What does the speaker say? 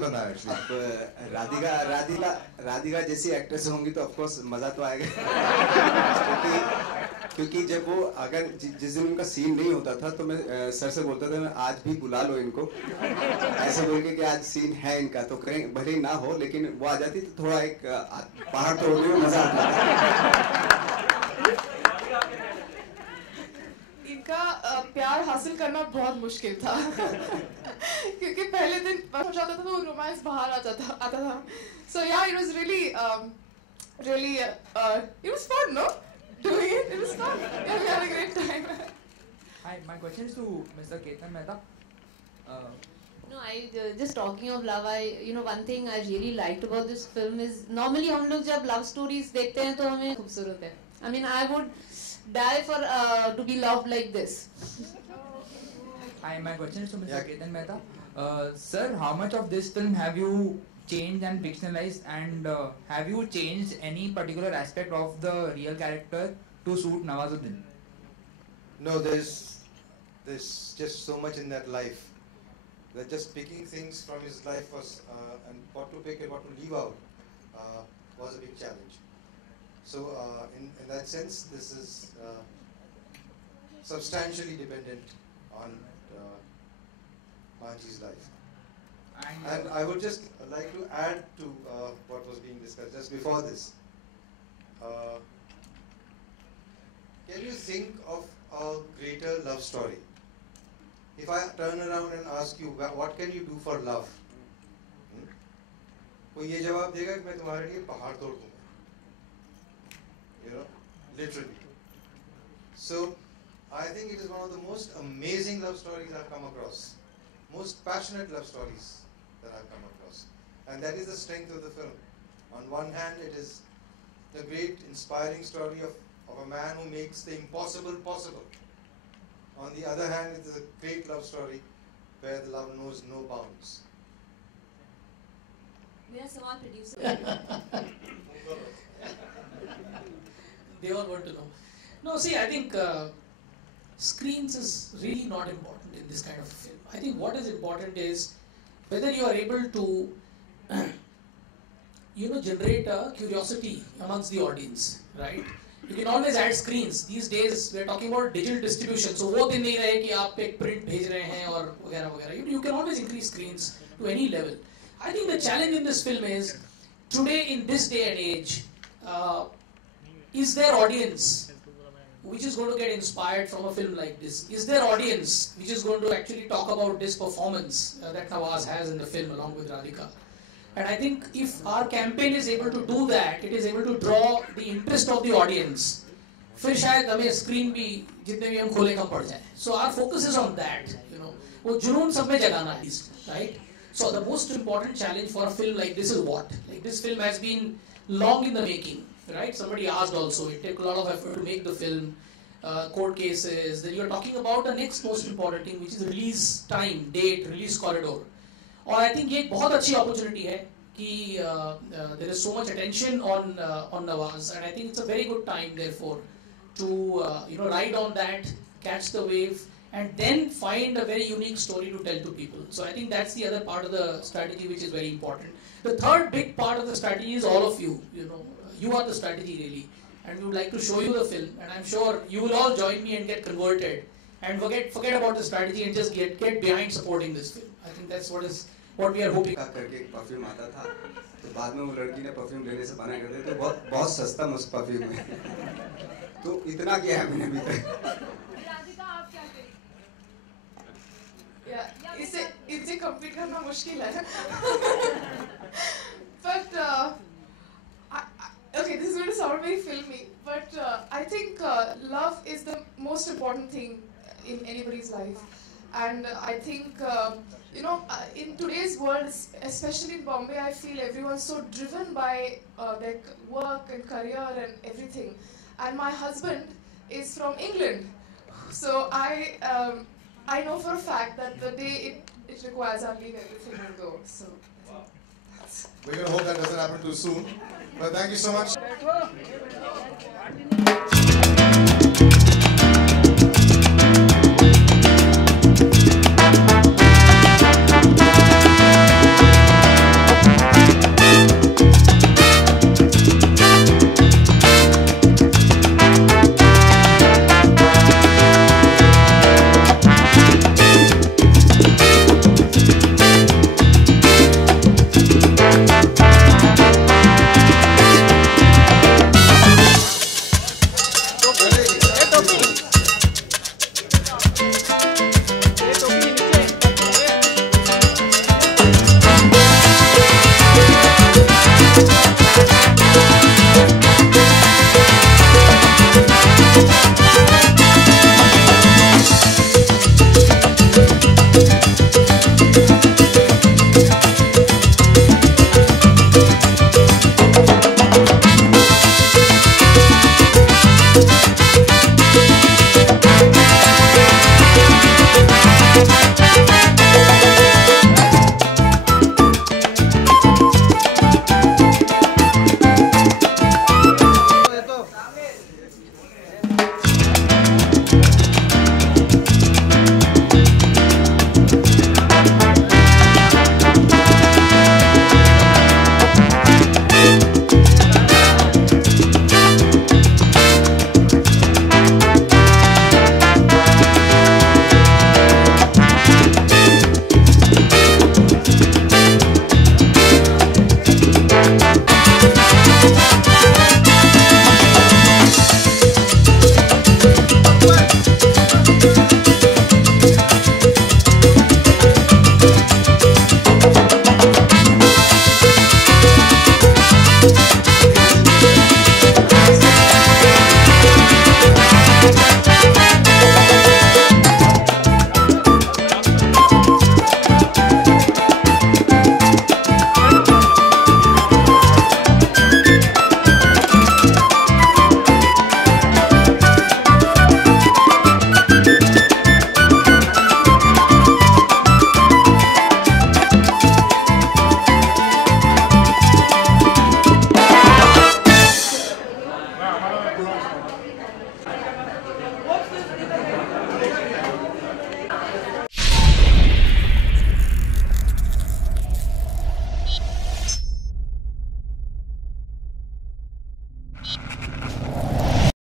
बताना है एक्चुअली। अब राधिका जैसी एक्ट्रेस होंगी तो ऑफ कोर्स मजा तो आएगा। क्योंकि जब वो अगर जिस दिन उनका सीन नहीं होता था तो मैं सर से बोलता था मैं आज भी बुला लो इनको, ऐसे बोल के कि आज सीन है इनका तो करें, भले ही ना हो लेकिन वो आ जाती तो थोड़ा एक पहाड़ तोड़ने में मजा आता। इनका प्यार हासिल करना बहुत मुश्किल था क्योंकि पहले दिन हो जाता था तो रोमांस बाहर आता था। So yeah, it was really it was fun, no? Doing it was fun. Yeah, we had a great time. Hi, my question is to Mr. Ketan Mehta. No, just talking of love, one thing I really liked about this film is normally हम लोग जब love stories देखते हैं तो हमें खूबसूरत है. I mean, I would die for to be loved like this. Hi, my question is to Mr. Ketan Mehta. Sir, how much of this film have you changed and fictionalized, and have you changed any particular aspect of the real character to suit Nawazuddin? No, there's just so much in that life that just picking things from his life was and what to pick and what to leave out was a big challenge. So in that sense, this is substantially dependent on Manji's life. And I would just like to add to what was being discussed just before this. Can you think of a greater love story? If I turn around and ask you, what can you do for love? वो ये जवाब देगा कि मैं तुम्हारे लिए पहाड़ तोड़ दूंगा. You know, literally. So, I think it is one of the most amazing love stories I've come across. Most passionate love stories that I've come across. And that is the strength of the film. On one hand, it is the great inspiring story of a man who makes the impossible possible. On the other hand, it is a great love story where the love knows no bounds. मेरा सवाल producer. They all want to know. No, see, I think screens is really not important in this kind of film. I think what is important is whether you are able to, generate a curiosity amongst the audience, right? You can always add screens. These days, we are talking about digital distribution. So, वो दिन नहीं रहे कि आप एक print भेज रहे हैं और वगैरह वगैरह. You can always increase screens to any level. I think the challenge in this film is today in this day and age, is there audience which is going to get inspired from a film like this? Is there audience which is going to actually talk about this performance that Nawaz has in the film along with Radhika? And I think if our campaign is able to do that, it is able to draw the interest of the audience. फिर शायद हमें screen भी जितने भी हम खोले कम पड़ जाए. So our focus is on that. वो जुनून सब में जगाना है, right? So the most important challenge for a film like this is what? Like this film has been long in the making. Right? Somebody asked also, it took a lot of effort to make the film, court cases, then you're talking about the next most important thing, which is release time, date, release corridor. और I think ये एक बहुत अच्छी opportunity है कि there is so much attention on Nawaz, and I think it's a very good time therefore to ride on that, catch the wave, and then find a very unique story to tell to people. So I think that's the other part of the strategy which is very important. The third big part of the strategy is all of you. You are the strategy really, and we would like to show you the film, and I'm sure you will all join me and get converted and forget about the strategy and just get behind supporting this film. I think that's what we are hoping. करके एक perfume आता था तो बाद में वो लड़की ने परफ्यूम लेने से मना कर दिया तो बहुत सस्ता मस्त परफ्यूम है तो इतना किया है मैंने अभी तक. राधिका आप क्या करें? इसे कंप्लीट करना मुश्किल है. But okay, this is going to sound very filmy, but I think love is the most important thing in anybody's life. And I think, in today's world, especially in Bombay, I feel everyone's so driven by their work and career and everything. And my husband is from England. So I know for a fact that the day it requires, I'll leave everything and go. So. We're going to hope that doesn't happen too soon. But thank you so much.